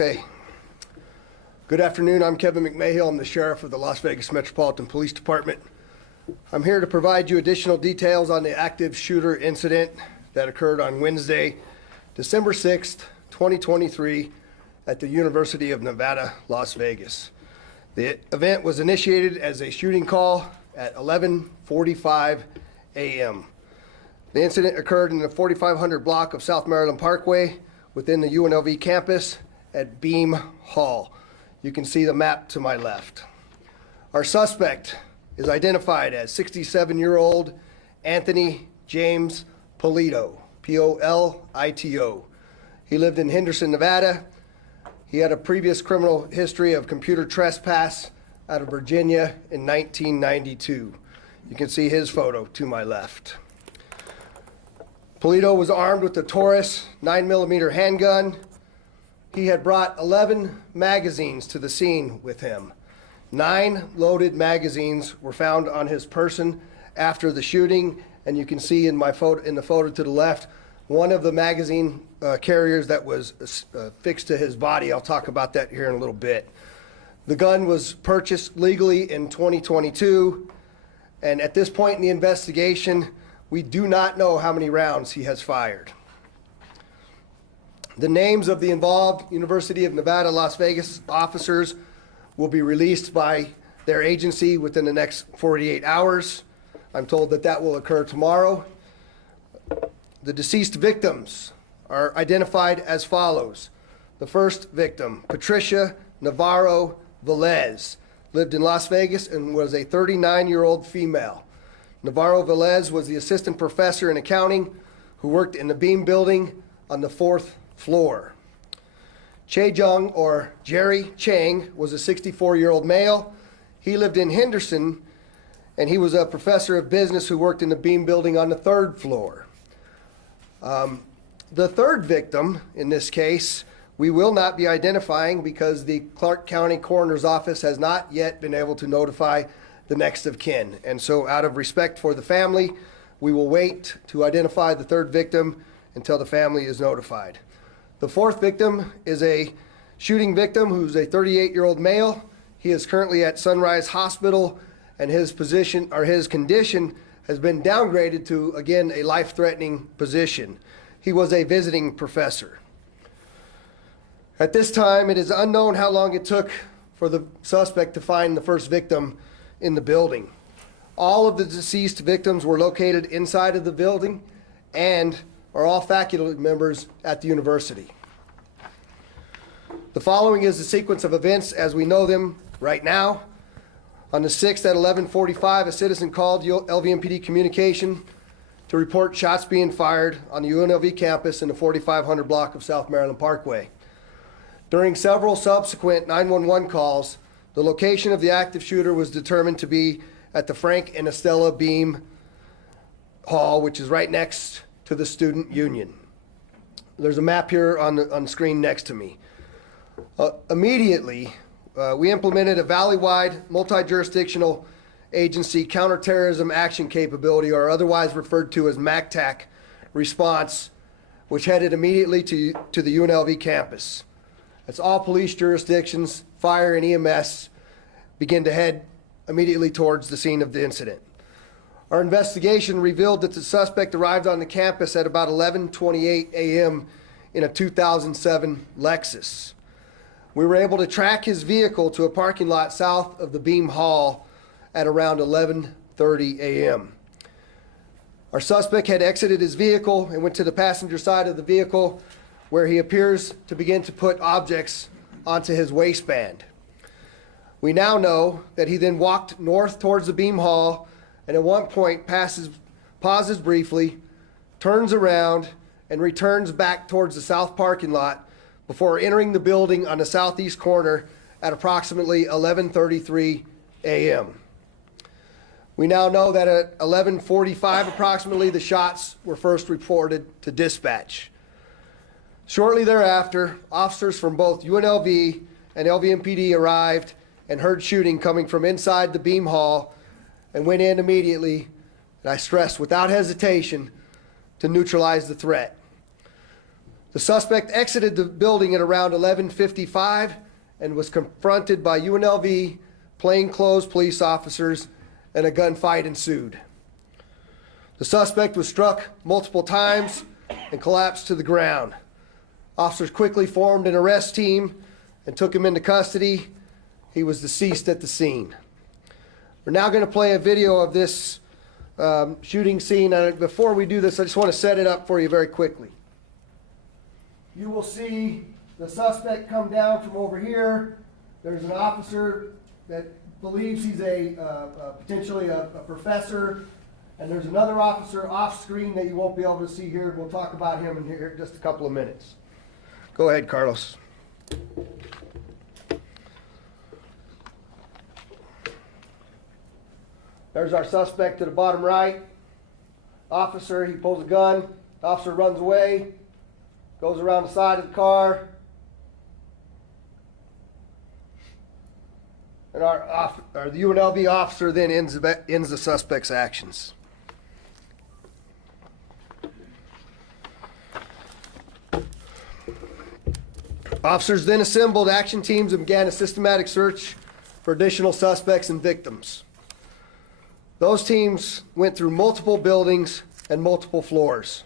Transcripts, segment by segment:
Okay. Good afternoon. I'm Kevin McMahill. I'm the sheriff of the Las Vegas Metropolitan Police Department. I'm here to provide you additional details on the active shooter incident that occurred on Wednesday, December 6th, 2023 at the University of Nevada, Las Vegas. The event was initiated as a shooting call at 11:45 a.m. The incident occurred in the 4500 block of South Maryland Parkway within the UNLV campus at Beam Hall. You can see the map to my left. Our suspect is identified as 67-year-old Anthony James Polito, P-O-L-I-T-O. He lived in Henderson, Nevada. He had a previous criminal history of computer trespass out of Virginia in 1992. You can see his photo to my left. Polito was armed with a Taurus 9mm handgun. He had brought 11 magazines to the scene with him. 9 loaded magazines were found on his person after the shooting, and you can see in the photo to the left, one of the magazine carriers that was fixed to his body. I'll talk about that here in a little bit. The gun was purchased legally in 2022, and at this point in the investigation, we do not know how many rounds he has fired. The names of the involved University of Nevada, Las Vegas officers will be released by their agency within the next 48 hours. I'm told that that will occur tomorrow. The deceased victims are identified as follows. The first victim, Patricia Navarro Velez, lived in Las Vegas and was a 39-year-old female. Navarro Velez was the assistant professor in accounting who worked in the Beam building on the 4th floor. Che Jung, or Jerry Chang, was a 64-year-old male. He lived in Henderson, and he was a professor of business who worked in the Beam building on the 3rd floor. The third victim in this case, we will not be identifying because the Clark County Coroner's Office has not yet been able to notify the next of kin. And so out of respect for the family, we will wait to identify the third victim until the family is notified. The fourth victim is a shooting victim who's a 38-year-old male. He is currently at Sunrise Hospital, and his condition has been downgraded to, again, a life-threatening position. He was a visiting professor. At this time, it is unknown how long it took for the suspect to find the first victim in the building. All of the deceased victims were located inside of the building and are all faculty members at the university. The following is the sequence of events as we know them right now. On the 6th at 11:45, a citizen called LVMPD communication to report shots being fired on the UNLV campus in the 4500 block of South Maryland Parkway. During several subsequent 911 calls, the location of the active shooter was determined to be at the Frank and Estella Beam Hall, which is right next to the Student Union. There's a map here on the screen next to me. Immediately, we implemented a valley-wide multi-jurisdictional agency counterterrorism action capability, or otherwise referred to as MACTAC response, which headed immediately to the UNLV campus. That's all police jurisdictions, fire and EMS begin to head immediately towards the scene of the incident. Our investigation revealed that the suspect arrived on the campus at about 11:28 a.m. in a 2007 Lexus. We were able to track his vehicle to a parking lot south of the Beam Hall at around 11:30 a.m. Our suspect had exited his vehicle and went to the passenger side of the vehicle, where he appears to begin to put objects onto his waistband. We now know that he then walked north towards the Beam Hall and at one point pauses briefly, turns around, and returns back towards the south parking lot before entering the building on the southeast corner at approximately 11:33 a.m. We now know that at 11:45 approximately, the shots were first reported to dispatch. Shortly thereafter, officers from both UNLV and LVMPD arrived and heard shooting coming from inside the Beam Hall and went in immediately, and I stress without hesitation, to neutralize the threat. The suspect exited the building at around 11:55 and was confronted by UNLV plainclothes police officers, and a gunfight ensued. The suspect was struck multiple times and collapsed to the ground. Officers quickly formed an arrest team and took him into custody. He was deceased at the scene. We're now going to play a video of this shooting scene. And before we do this, I just want to set it up for you very quickly. You will see the suspect come down from over here. There's an officer that believes he's potentially a professor. And there's another officer off screen that you won't be able to see here. We'll talk about him in here in just a couple of minutes. Go ahead, Carlos. There's our suspect to the bottom right. Officer, he pulls a gun. The officer runs away, goes around the side of the car. And the UNLV officer then ends the suspect's actions. Officers then assembled action teams and began a systematic search for additional suspects and victims. Those teams went through multiple buildings and multiple floors.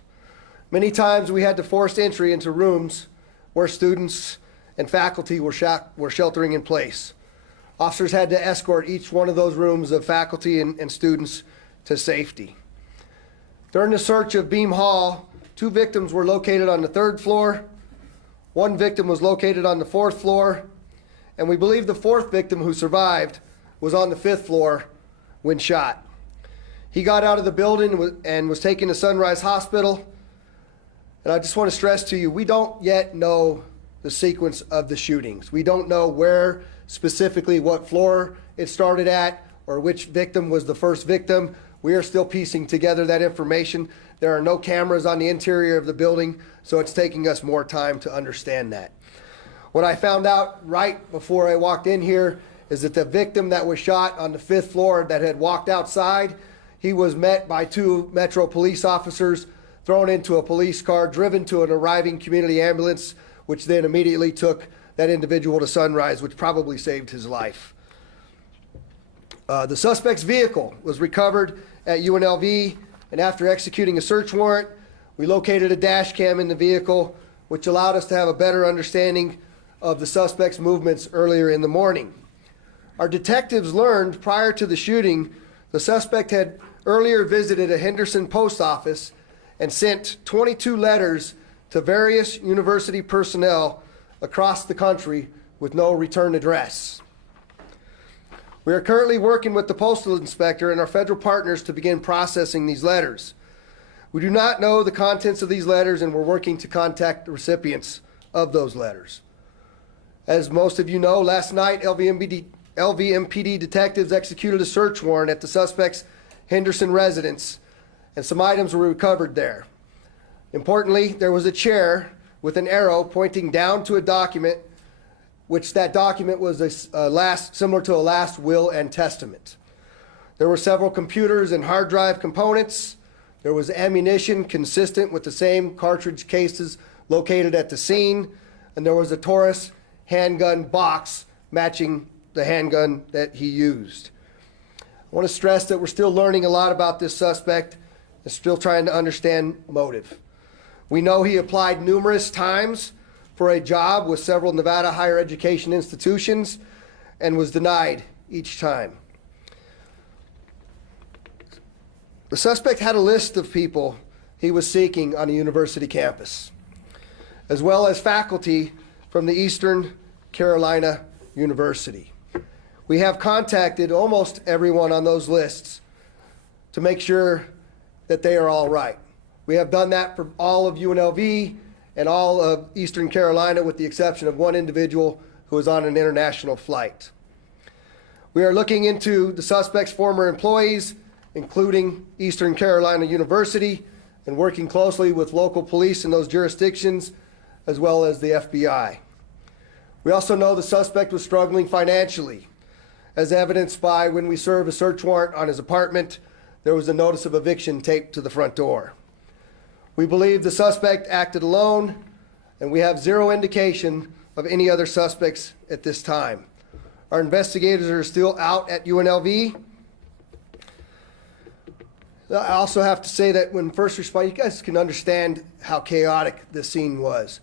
Many times we had to force entry into rooms where students and faculty were sheltering in place. Officers had to escort each one of those rooms of faculty and students to safety. During the search of Beam Hall, 2 victims were located on the 3rd floor. 1 victim was located on the 4th floor, and we believe the 4th victim who survived was on the 5th floor when shot. He got out of the building and was taken to Sunrise Hospital. And I just want to stress to you, we don't yet know the sequence of the shootings. We don't know where specifically, what floor it started at, or which victim was the first victim. We are still piecing together that information. There are no cameras on the interior of the building, so it's taking us more time to understand that. What I found out right before I walked in here is that the victim that was shot on the 5th floor that had walked outside, he was met by 2 Metro police officers, thrown into a police car, driven to an arriving community ambulance, which then immediately took that individual to Sunrise, which probably saved his life. The suspect's vehicle was recovered at UNLV, and after executing a search warrant, we located a dash cam in the vehicle, which allowed us to have a better understanding of the suspect's movements earlier in the morning. Our detectives learned prior to the shooting, the suspect had earlier visited a Henderson post office and sent 22 letters to various university personnel across the country with no return address. We are currently working with the postal inspector and our federal partners to begin processing these letters. We do not know the contents of these letters, and we're working to contact the recipients of those letters. As most of you know, last night LVMPD detectives executed a search warrant at the suspect's Henderson residence, and some items were recovered there. Importantly, there was a chair with an arrow pointing down to a document, which that document was similar to a last will and testament. There were several computers and hard drive components. There was ammunition consistent with the same cartridge cases located at the scene, and there was a Taurus handgun box matching the handgun that he used. I want to stress that we're still learning a lot about this suspect and still trying to understand motive. We know he applied numerous times for a job with several Nevada higher education institutions and was denied each time. The suspect had a list of people he was seeking on a university campus, as well as faculty from the Eastern Carolina University. We have contacted almost everyone on those lists to make sure that they are all right. We have done that for all of UNLV and all of Eastern Carolina, with the exception of one individual who was on an international flight. We are looking into the suspect's former employees, including Eastern Carolina University, and working closely with local police in those jurisdictions, as well as the FBI. We also know the suspect was struggling financially, as evidenced by when we served a search warrant on his apartment, there was a notice of eviction taped to the front door. We believe the suspect acted alone, and we have zero indication of any other suspects at this time. Our investigators are still out at UNLV. I also have to say that when first responders, you guys can understand how chaotic this scene was.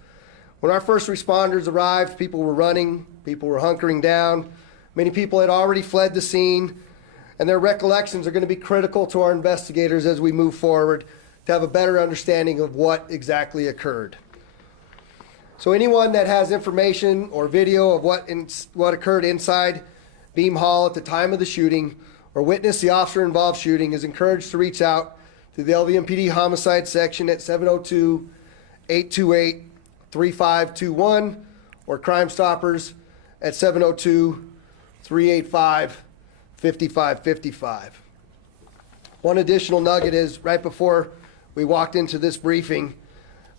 When our first responders arrived, people were running, people were hunkering down. Many people had already fled the scene, and their recollections are going to be critical to our investigators as we move forward to have a better understanding of what exactly occurred. So anyone that has information or video of what occurred inside Beam Hall at the time of the shooting or witnessed the officer-involved shooting is encouraged to reach out to the LVMPD Homicide Section at 702-828-3521 or Crime Stoppers at 702-385-5555. One additional nugget is right before we walked into this briefing,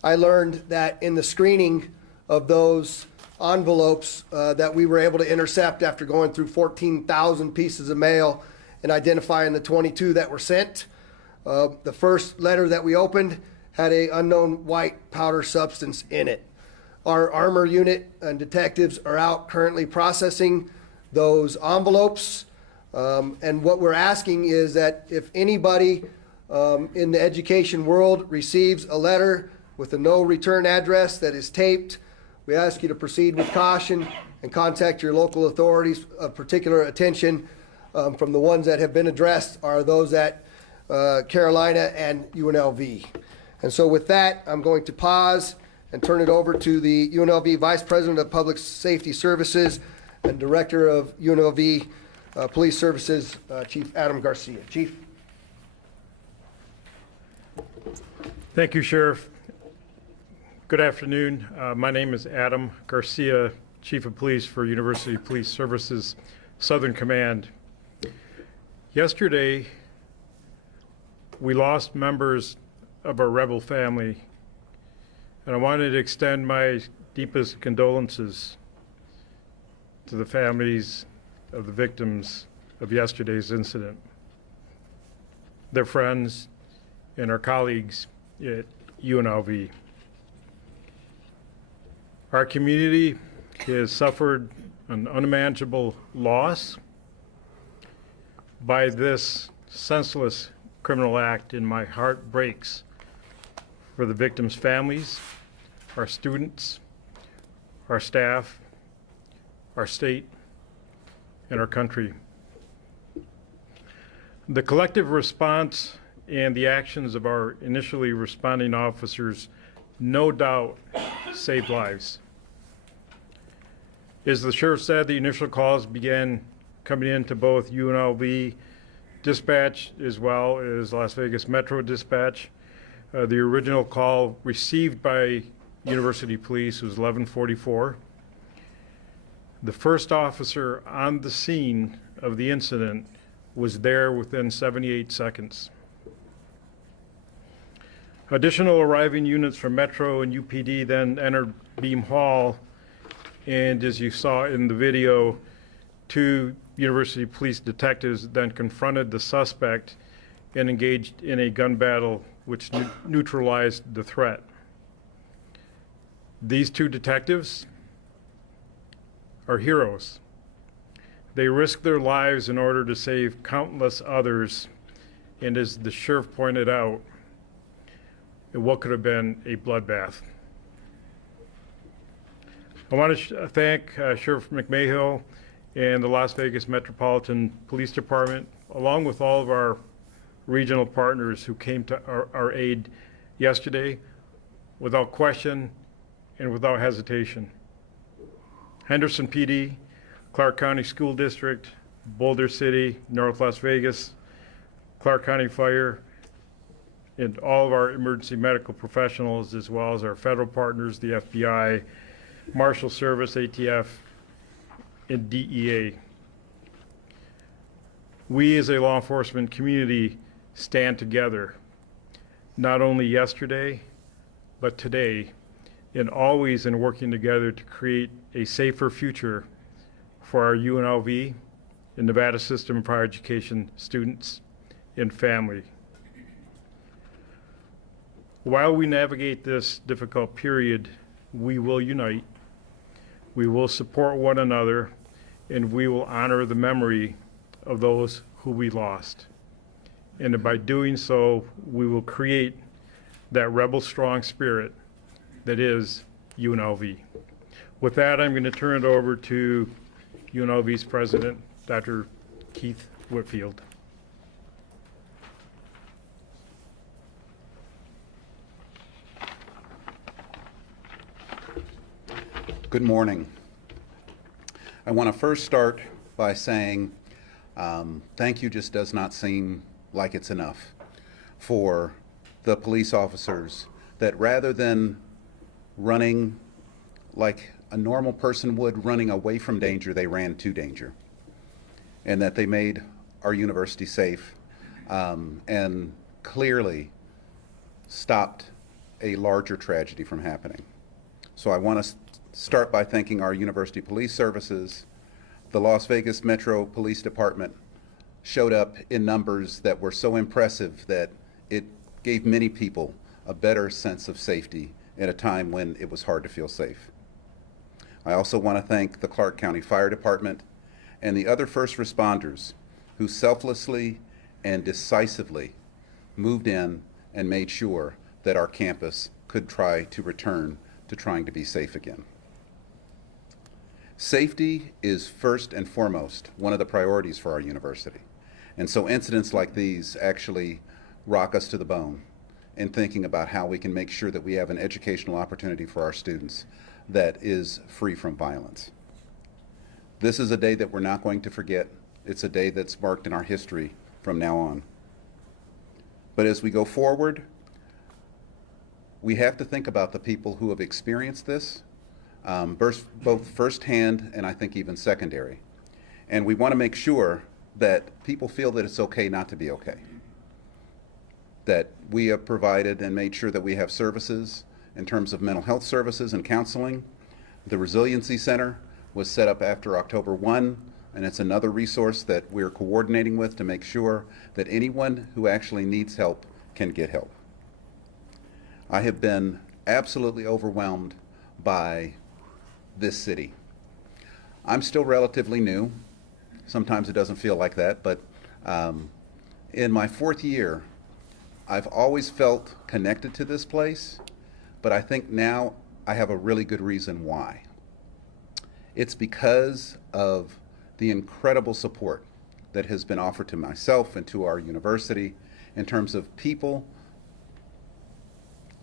I learned that in the screening of those envelopes that we were able to intercept after going through 14,000 pieces of mail and identifying the 22 that were sent, the first letter that we opened had an unknown white powder substance in it. Our armor unit and detectives are out currently processing those envelopes. And what we're asking is that if anybody in the education world receives a letter with a no return address that is taped, we ask you to proceed with caution and contact your local authorities. Of particular attention from the ones that have been addressed are those at Carolina and UNLV. And so with that, I'm going to pause and turn it over to the UNLV Vice President of Public Safety Services and Director of UNLV Police Services, Chief Adam Garcia. Chief. Thank you, Sheriff. Good afternoon. My name is Adam Garcia, Chief of Police for University Police Services, Southern Command. Yesterday, we lost members of our rebel family, and I wanted to extend my deepest condolences to the families of the victims of yesterday's incident, their friends, and our colleagues at UNLV. Our community has suffered an unimaginable loss by this senseless criminal act, and my heart breaks for the victims' families, our students, our staff, our state, and our country. The collective response and the actions of our initially responding officers no doubt saved lives. As the sheriff said, the initial calls began coming into both UNLV dispatch as well as Las Vegas Metro dispatch. The original call received by University Police was 11:44. The first officer on the scene of the incident was there within 78 seconds. Additional arriving units from Metro and UPD then entered Beam Hall, and as you saw in the video, two University Police detectives then confronted the suspect and engaged in a gun battle which neutralized the threat. These two detectives are heroes. They risked their lives in order to save countless others, and as the sheriff pointed out, what could have been a bloodbath. I want to thank Sheriff McMahill and the Las Vegas Metropolitan Police Department, along with all of our regional partners who came to our aid yesterday without question and without hesitation. Henderson PD, Clark County School District, Boulder City, North Las Vegas, Clark County Fire, and all of our emergency medical professionals, as well as our federal partners, the FBI, Marshal Service, ATF, and DEA. We as a law enforcement community stand together, not only yesterday, but today, and always in working together to create a safer future for our UNLV and Nevada System of Higher Education students and family. While we navigate this difficult period, we will unite, we will support one another, and we will honor the memory of those who we lost. And by doing so, we will create that rebel strong spirit that is UNLV. With that, I'm going to turn it over to UNLV's president, Dr. Keith Whitfield. Good morning. I want to first start by saying thank you just does not seem like it's enough for the police officers that rather than running like a normal person would, running away from danger, they ran to danger, and that they made our university safe and clearly stopped a larger tragedy from happening. So I want to start by thanking our university police services. The Las Vegas Metro Police Department showed up in numbers that were so impressive that it gave many people a better sense of safety at a time when it was hard to feel safe. I also want to thank the Clark County Fire Department and the other first responders who selflessly and decisively moved in and made sure that our campus could try to return to trying to be safe again. Safety is first and foremost one of the priorities for our university. And so incidents like these actually rock us to the bone in thinking about how we can make sure that we have an educational opportunity for our students that is free from violence. This is a day that we're not going to forget. It's a day that's marked in our history from now on. But as we go forward, we have to think about the people who have experienced this, both firsthand and I think even secondary. And we want to make sure that people feel that it's okay not to be okay. That we have provided and made sure that we have services in terms of mental health services and counseling. The Resiliency Center was set up after October 1, and it's another resource that we're coordinating with to make sure that anyone who actually needs help can get help. I have been absolutely overwhelmed by this city. I'm still relatively new. Sometimes it doesn't feel like that, but in my 4th year, I've always felt connected to this place, but I think now I have a really good reason why. It's because of the incredible support that has been offered to myself and to our university in terms of people,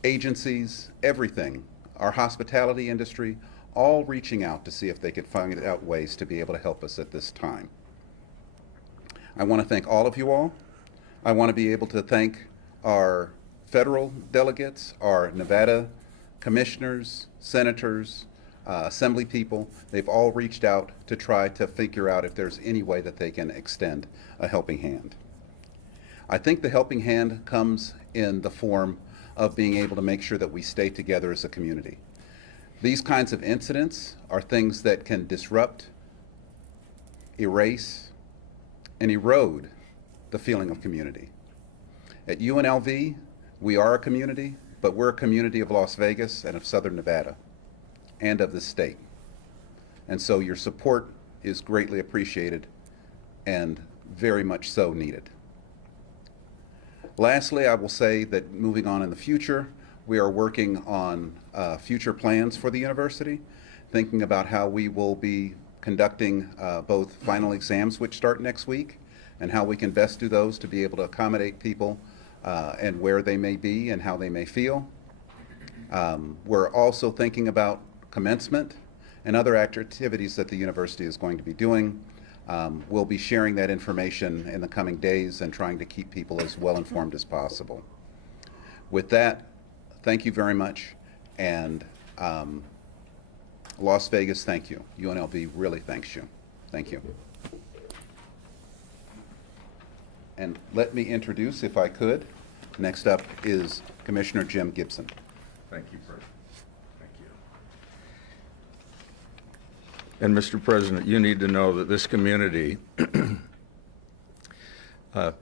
agencies, everything, our hospitality industry, all reaching out to see if they could find out ways to be able to help us at this time. I want to thank all of you all. I want to be able to thank our federal delegates, our Nevada commissioners, senators, assembly people. They've all reached out to try to figure out if there's any way that they can extend a helping hand. I think the helping hand comes in the form of being able to make sure that we stay together as a community. These kinds of incidents are things that can disrupt, erase, and erode the feeling of community. At UNLV, we are a community, but we're a community of Las Vegas and of Southern Nevada and of the state. And so your support is greatly appreciated and very much so needed. Lastly, I will say that moving on in the future, we are working on future plans for the university, thinking about how we will be conducting both final exams, which start next week, and how we can best do those to be able to accommodate people and where they may be and how they may feel. We're also thinking about commencement and other activities that the university is going to be doing. We'll be sharing that information in the coming days and trying to keep people as well informed as possible. With that, thank you very much, and Las Vegas, thank you. UNLV really thanks you. Thank you. And let me introduce, if I could, next up is Commissioner Jim Gibson. Thank you, President. Thank you. And Mr. President, you need to know that this community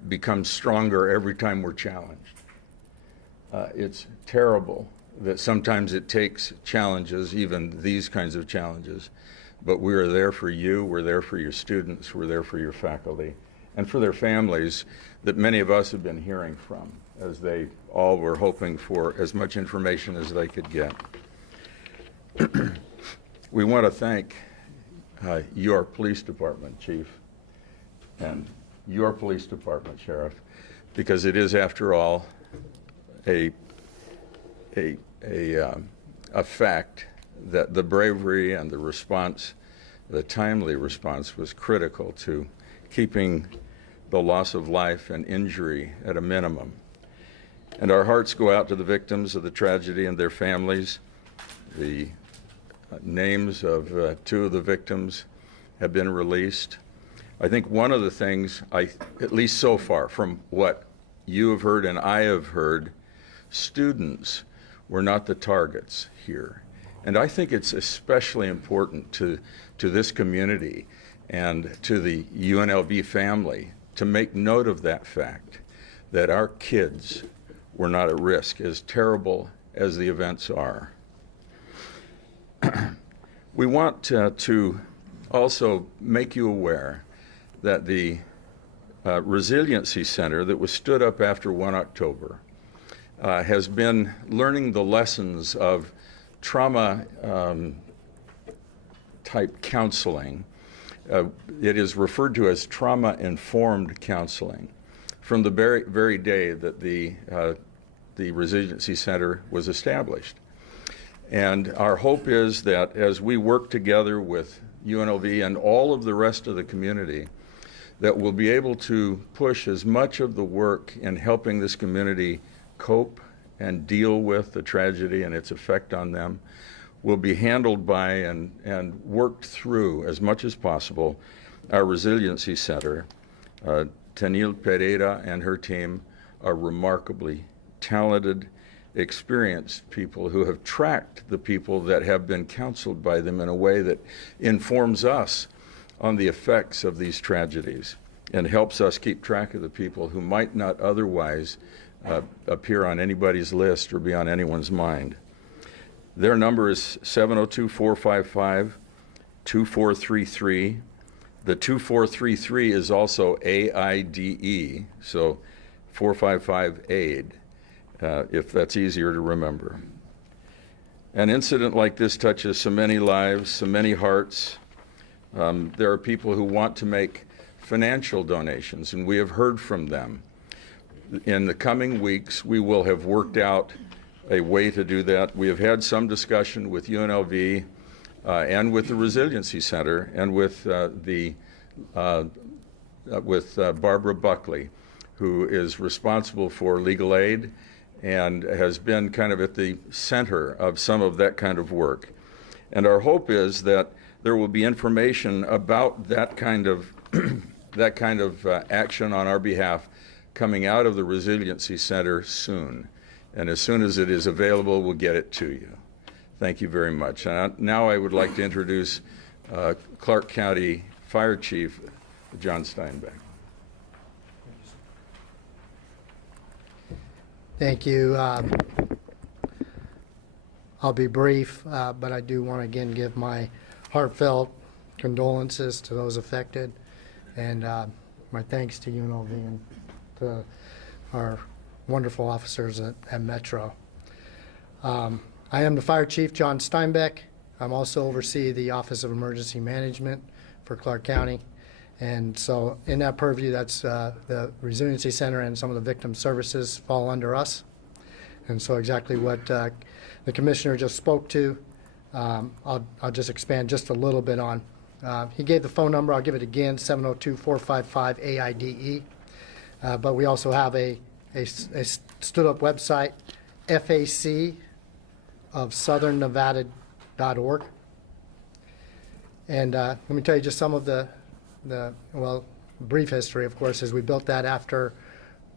becomes stronger every time we're challenged. It's terrible that sometimes it takes challenges, even these kinds of challenges, but we are there for you, we're there for your students, we're there for your faculty, and for their families that many of us have been hearing from, as they all were hoping for as much information as they could get. We want to thank your police department, Chief, and your police department, Sheriff, because it is, after all, a fact that the bravery and the response, the timely response, was critical to keeping the loss of life and injury at a minimum. And our hearts go out to the victims of the tragedy and their families. The names of two of the victims have been released. I think one of the things, at least so far, from what you have heard and I have heard, students were not the targets here. And I think it's especially important to this community and to the UNLV family to make note of that fact, that our kids were not at risk, as terrible as the events are. We want to also make you aware that the Resiliency Center that was stood up after 1 October has been learning the lessons of trauma type counseling. It is referred to as trauma-informed counseling from the very day that the Resiliency Center was established. And our hope is that as we work together with UNLV and all of the rest of the community, that we'll be able to push as much of the work in helping this community cope and deal with the tragedy and its effect on them will be handled by and worked through as much as possible our Resiliency Center. Tanil Pereira and her team are remarkably talented, experienced people who have tracked the people that have been counseled by them in a way that informs us on the effects of these tragedies and helps us keep track of the people who might not otherwise appear on anybody's list or be on anyone's mind. Their number is 702-455-2433. The 2433 is also AIDE, so 455-AID, if that's easier to remember. An incident like this touches so many lives, so many hearts. There are people who want to make financial donations, and we have heard from them. In the coming weeks, we will have worked out a way to do that. We have had some discussion with UNLV and with the Resiliency Center and with Barbara Buckley, who is responsible for legal aid and has been kind of at the center of some of that kind of work. And our hope is that there will be information about that kind of action on our behalf coming out of the Resiliency Center soon. And as soon as it is available, we'll get it to you. Thank you very much. Now I would like to introduce Clark County Fire Chief John Steinbeck. Thank you. I'll be brief, but I do want to again give my heartfelt condolences to those affected, and my thanks to UNLV and to our wonderful officers at Metro. I am the Fire Chief, John Steinbeck. I'm also oversee the Office of Emergency Management for Clark County. And so in that purview, that's the Resiliency Center and some of the victim services fall under us. And so exactly what the Commissioner just spoke to, I'll just expand just a little bit on. He gave the phone number. I'll give it again, 702-455-AIDE. But we also have a stood-up website, FAC of southernnevada.org. And let me tell you just some of the brief history, of course, is we built that after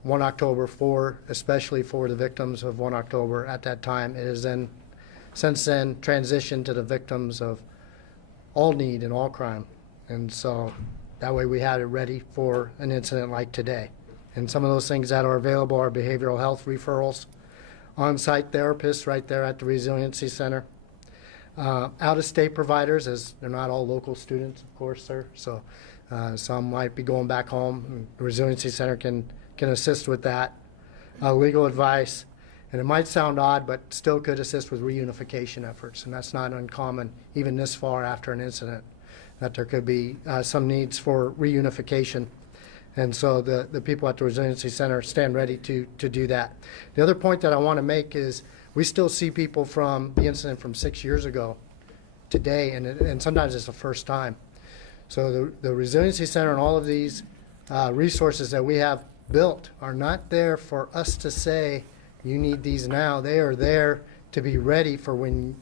1 October especially for the victims of 1 October at that time. It has then, since then, transitioned to the victims of all need and all crime. And so that way we had it ready for an incident like today. And some of those things that are available are behavioral health referrals, on-site therapists right there at the Resiliency Center. Out-of-state providers, as they're not all local students, of course, sir. So some might be going back home. And the Resiliency Center can assist with that. Legal advice, and it might sound odd, but still could assist with reunification efforts, and that's not uncommon, even this far after an incident, that there could be some needs for reunification. And so the people at the Resiliency Center stand ready to do that. The other point that I want to make is we still see people from the incident from 6 years ago today, and sometimes it's the first time. So the Resiliency Center and all of these resources that we have built are not there for us to say, you need these now. They are there to be ready for when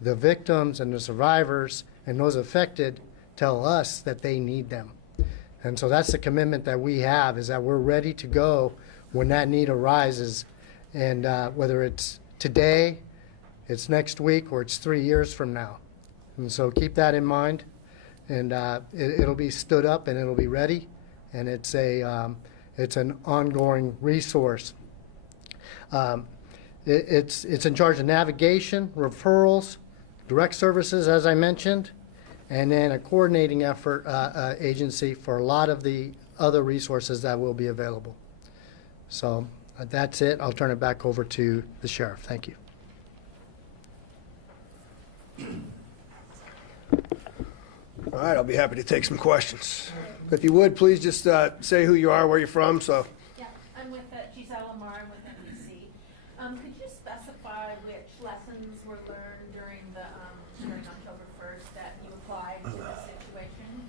the victims and the survivors and those affected tell us that they need them. And so that's the commitment that we have, is that we're ready to go when that need arises. And whether it's today, it's next week, or it's 3 years from now. And so keep that in mind. And it'll be stood up and it'll be ready. And it's an ongoing resource. It's in charge of navigation, referrals, direct services, as I mentioned, and then a coordinating effort agency for a lot of the other resources that will be available. So that's it. I'll turn it back over to the sheriff. Thank you. All right, I'll be happy to take some questions. If you would, please just say who you are, where you're from. So. Yeah, I'm with Giselle Lamar. I'm with NBC. Could you specify which lessons were learned during October 1st that you applied to this situation?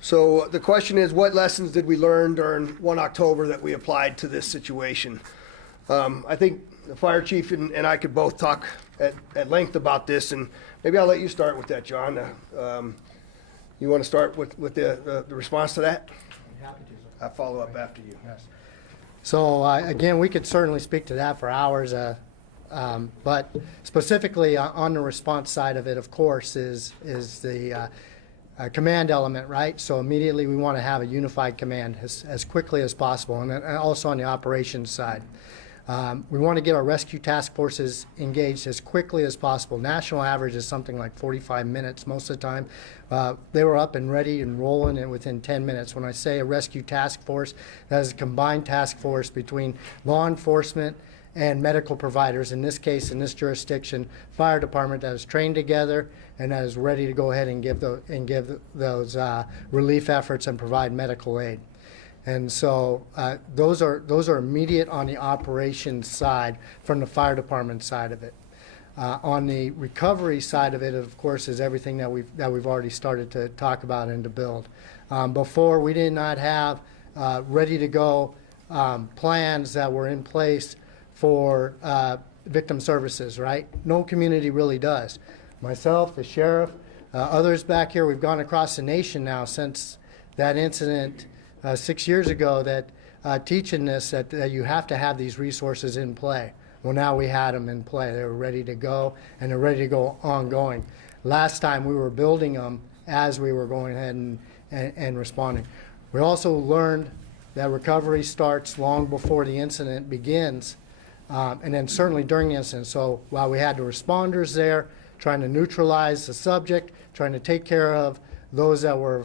So the question is, what lessons did we learn during 1 October that we applied to this situation? I think the fire chief and I could both talk at length about this, and maybe I'll let you start with that, John. You want to start with the response to that? I'm happy to, sir. I'll follow up after you. Yes. So again, we could certainly speak to that for hours, but specifically on the response side of it, of course, is the command element, right? So immediately we want to have a unified command as quickly as possible, and also on the operations side. We want to get our rescue task forces engaged as quickly as possible. National average is something like 45 minutes most of the time. They were up and ready and rolling and within 10 minutes. When I say a rescue task force, that is a combined task force between law enforcement and medical providers. In this case, in this jurisdiction, fire department that is trained together and that is ready to go ahead and give those relief efforts and provide medical aid. And so those are immediate on the operations side from the fire department side of it. On the recovery side of it, of course, is everything that we've already started to talk about and to build. Before, we did not have ready to go plans that were in place for victim services, right? No community really does. Myself, the sheriff, others back here, we've gone across the nation now since that incident 6 years ago, that teaching this, that you have to have these resources in play. Well, now we had them in play. They were ready to go, and they're ready to go ongoing. Last time we were building them as we were going ahead and responding. We also learned that recovery starts long before the incident begins, and then certainly during the incident. So while we had the responders there trying to neutralize the subject, trying to take care of those that were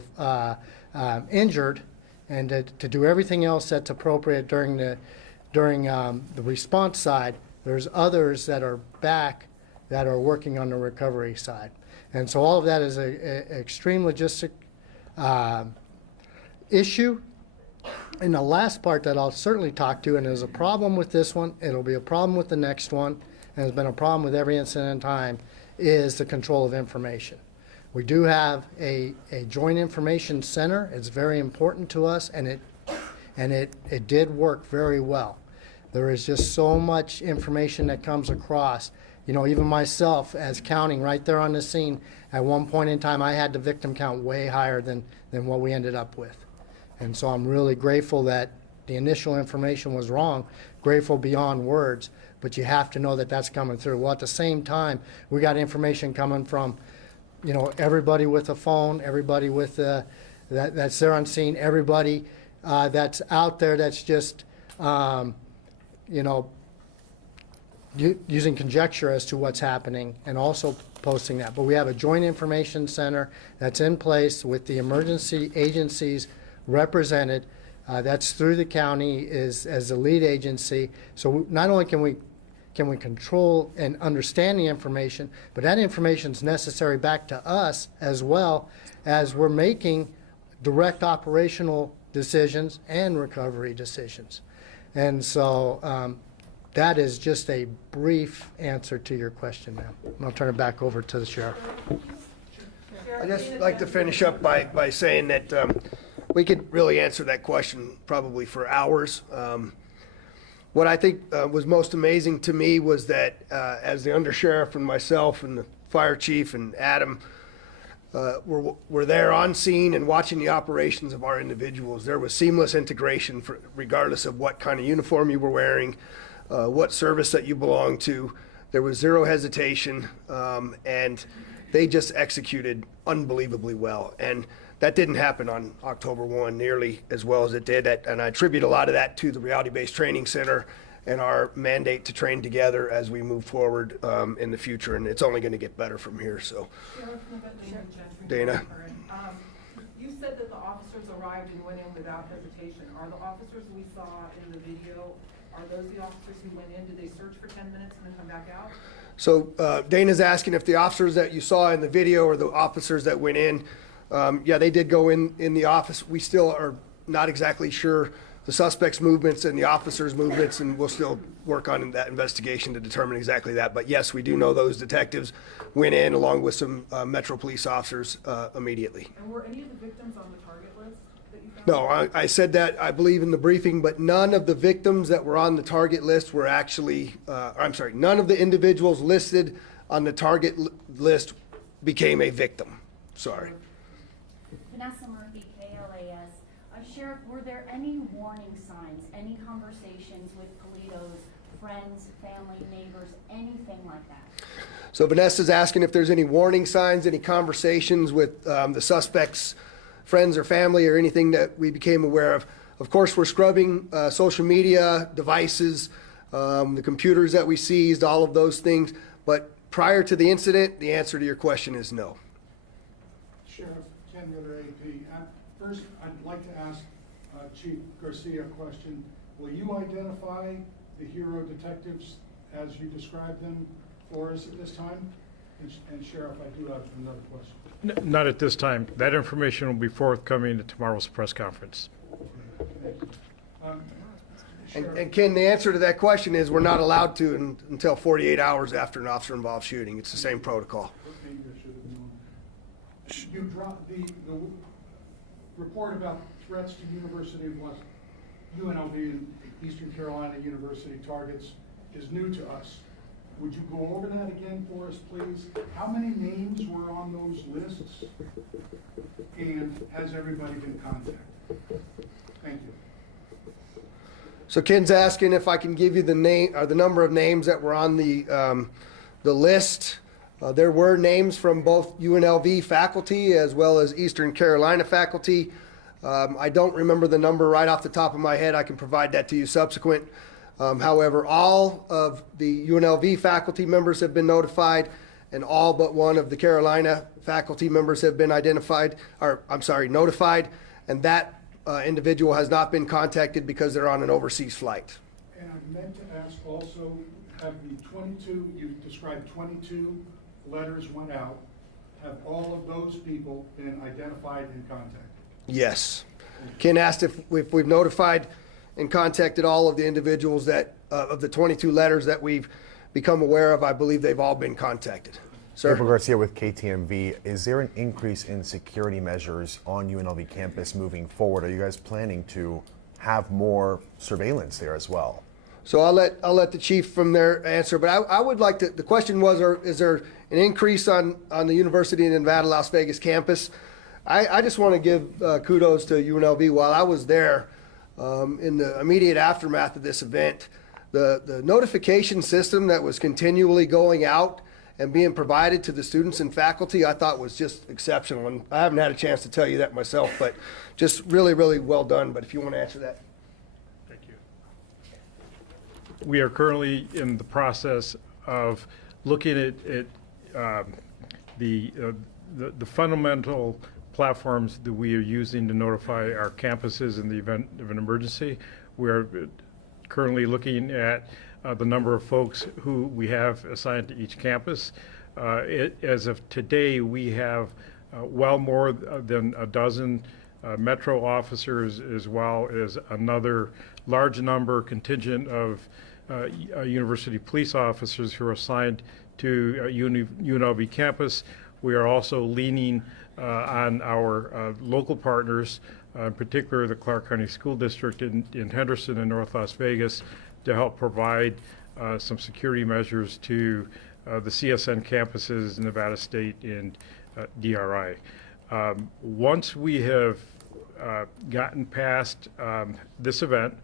injured, and to do everything else that's appropriate during the response side, there's others that are back that are working on the recovery side. And so all of that is an extreme logistic issue. And the last part that I'll certainly talk to, and there's a problem with this one, it'll be a problem with the next one, and it's been a problem with every incident in time, is the control of information. We do have a joint information center. It's very important to us, and it did work very well. There is just so much information that comes across. You know, even myself, as counting right there on the scene, at one point in time, I had the victim count way higher than what we ended up with. And so I'm really grateful that the initial information was wrong, grateful beyond words, but you have to know that that's coming through. Well, at the same time, we got information coming from, you know, everybody with a phone, everybody with that's there on scene, everybody that's out there that's just, you know, using conjecture as to what's happening and also posting that. But we have a joint information center that's in place with the emergency agencies represented. That's through the county as the lead agency. So not only can we control and understand the information, but that information is necessary back to us as well as we're making direct operational decisions and recovery decisions. And so that is just a brief answer to your question, ma'am. I'll turn it back over to the sheriff. I'd just like to finish up by saying that we could really answer that question probably for hours. What I think was most amazing to me was that as the undersheriff and myself and the fire chief and Adam were there on scene and watching the operations of our individuals, there was seamless integration regardless of what kind of uniform you were wearing, what service that you belonged to. There was zero hesitation, and they just executed unbelievably well. And that didn't happen on October 1 nearly as well as it did. And I attribute a lot of that to the Reality-Based Training Center and our mandate to train together as we move forward in the future. And it's only going to get better from here. So, Dana. You said that the officers arrived and went in without hesitation. Are the officers we saw in the video, are those the officers who went in? Did they search for 10 minutes and then come back out? So Dana's asking if the officers that you saw in the video are the officers that went in. Yeah, they did go in the office. We still are not exactly sure the suspect's movements and the officers' movements, and we'll still work on that investigation to determine exactly that. But yes, we do know those detectives went in along with some Metro police officers immediately. And were any of the victims on the target list that you found? No, I said that, I believe, in the briefing, but none of the victims that were on the target list were actually, I'm sorry, none of the individuals listed on the target list became a victim. Sorry. Vanessa Murphy, KLAS. Sheriff, were there any warning signs, any conversations with Polito's friends, family, neighbors, anything like that? So Vanessa's asking if there's any warning signs, any conversations with the suspect's friends or family or anything that we became aware of. Of course, we're scrubbing social media devices, the computers that we seized, all of those things. But prior to the incident, the answer to your question is no. Sheriff Ken Ritter, AP. First, I'd like to ask Chief Garcia a question. Will you identify the hero detectives as you describe them for us at this time? And Sheriff, I do have another question. Not at this time. That information will be forthcoming at tomorrow's press conference. And Ken, the answer to that question is we're not allowed to until 48 hours after an officer-involved shooting. It's the same protocol. Maybe I should have known. You dropped the report about threats to UNLV and Eastern Carolina University targets is new to us. Would you go over that again for us, please? How many names were on those lists? And has everybody been contacted? Thank you. So Ken's asking if I can give you the name or the number of names that were on the list. There were names from both UNLV faculty as well as Eastern Carolina faculty. I don't remember the number right off the top of my head. I can provide that to you subsequent. However, all of the UNLV faculty members have been notified, and all but one of the Carolina faculty members have been notified, and that individual has not been contacted because they're on an overseas flight. And I meant to ask also, have the 22, you described 22 letters went out, have all of those people been identified and contacted? Yes. Ken asked if we've notified and contacted all of the individuals that, of the 22 letters that we've become aware of. I believe they've all been contacted. Sir? Gabriel Garcia with KTMV. Is there an increase in security measures on UNLV campus moving forward? Are you guys planning to have more surveillance there as well? So I'll let the chief from there answer, but I would like to, the question was, is there an increase on the University of Nevada, Las Vegas campus? I just want to give kudos to UNLV. While I was there in the immediate aftermath of this event, the notification system that was continually going out and being provided to the students and faculty, I thought was just exceptional. And I haven't had a chance to tell you that myself, but just really, really well done. But if you want to answer that. Thank you. we are currently in the process of looking at the fundamental platforms that we are using to notify our campuses in the event of an emergency. We are currently looking at the number of folks who we have assigned to each campus. As of today, we have well more than a dozen Metro officers, as well as another large number contingent of university police officers who are assigned to UNLV campus. We are also leaning on our local partners, in particular the Clark County School District in Henderson and North Las Vegas, to help provide some security measures to the CSN campuses, Nevada State and DRI. Once we have gotten past this event,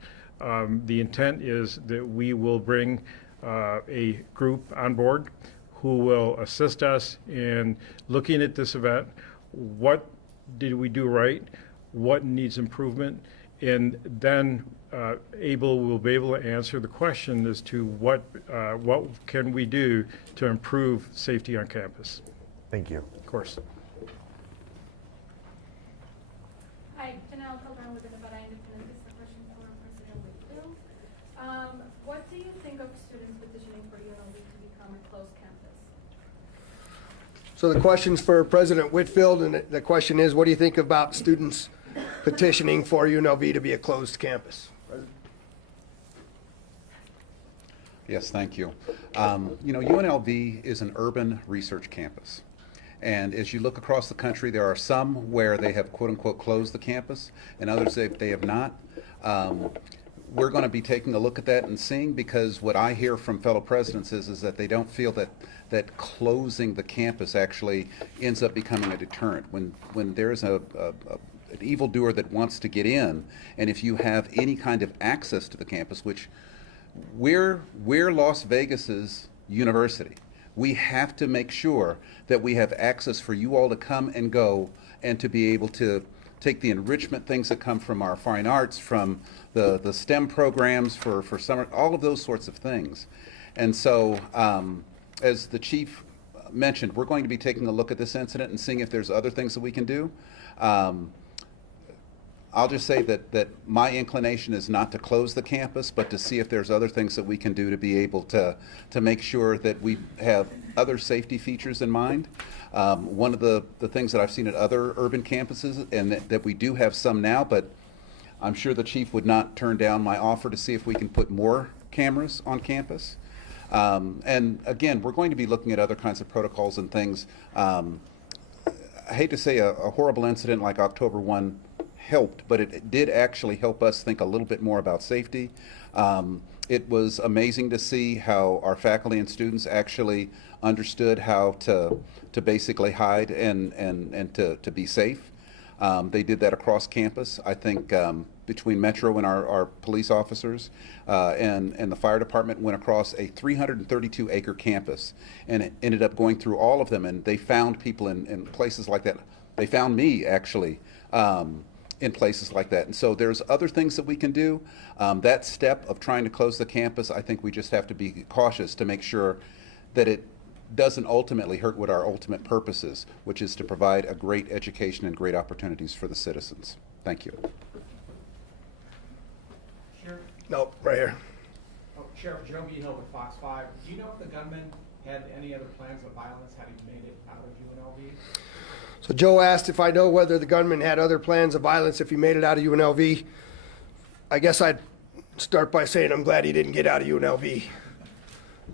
the intent is that we will bring a group on board who will assist us in looking at this event. What did we do right? What needs improvement? And then will be able to answer the question as to what can we do to improve safety on campus. Thank you. Of course. Hi, Janelle Calderon with the Nevada Independent. This is a question for President Whitfield. What do you think of students petitioning for UNLV to become a closed campus? So the question's for President Whitfield, and the question is, what do you think about students petitioning for UNLV to be a closed campus? Yes, thank you. UNLV is an urban research campus. And as you look across the country, there are some where they have quote unquote closed the campus and others they have not. We're going to be taking a look at that and seeing, because what I hear from fellow presidents is that they don't feel that closing the campus actually ends up becoming a deterrent. When there's an evildoer that wants to get in, and if you have any kind of access to the campus, which we're Las Vegas's university. We have to make sure that we have access for you all to come and go, and to be able to take the enrichment things that come from our fine arts, from the STEM programs for summer, all of those sorts of things. And so, as the chief mentioned, we're going to be taking a look at this incident and seeing if there's other things that we can do. I'll just say that my inclination is not to close the campus, but to see if there's other things that we can do to be able to make sure that we have other safety features in mind. One of the things that I've seen at other urban campuses, and that we do have some now, but I'm sure the chief would not turn down my offer to see if we can put more cameras on campus. And again, we're going to be looking at other kinds of protocols and things. I hate to say a horrible incident like October 1 helped, but it did actually help us think a little bit more about safety. It was amazing to see how our faculty and students actually understood how to basically hide and to be safe. They did that across campus. I think between Metro and our police officers and the fire department went across a 332-acre campus, and it ended up going through all of them, and they found people in places like that. They found me, actually, in places like that. And so there's other things that we can do. That step of trying to close the campus, I think we just have to be cautious to make sure that it doesn't ultimately hurt what our ultimate purpose is, which is to provide a great education and great opportunities for the citizens. Thank you. Sheriff? Nope, right here. Oh, Sheriff Joe Meehill with Fox 5. Do you know if the gunman had any other plans of violence had he made it out of UNLV? So Joe asked if I know whether the gunman had other plans of violence if he made it out of UNLV. I guess I'd start by saying I'm glad he didn't get out of UNLV.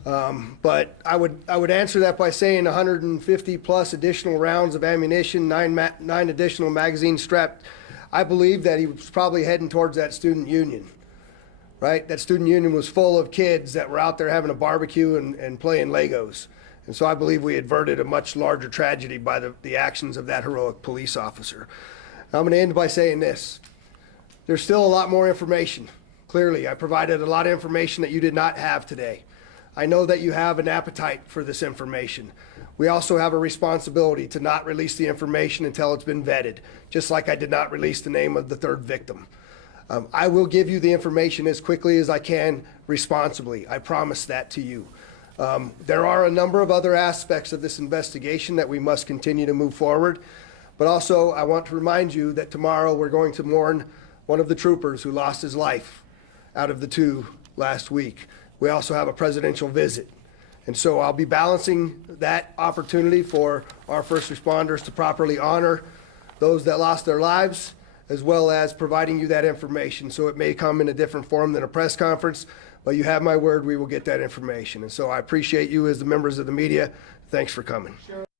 But I would answer that by saying 150 plus additional rounds of ammunition, nine additional magazines strapped. I believe that he was probably heading towards that student union, right? That student union was full of kids that were out there having a barbecue and playing Legos. And so I believe we averted a much larger tragedy by the actions of that heroic police officer. Now, I'm going to end by saying this. There's still a lot more information. Clearly, I provided a lot of information that you did not have today. I know that you have an appetite for this information. We also have a responsibility to not release the information until it's been vetted, just like I did not release the name of the third victim. I will give you the information as quickly as I can responsibly. I promise that to you. There are a number of other aspects of this investigation that we must continue to move forward. But also, I want to remind you that tomorrow we're going to mourn one of the troopers who lost his life out of the 2 last week. We also have a presidential visit. And so I'll be balancing that opportunity for our first responders to properly honor those that lost their lives, as well as providing you that information. So it may come in a different form than a press conference, but you have my word, we will get that information. And so I appreciate you as the members of the media. Thanks for coming.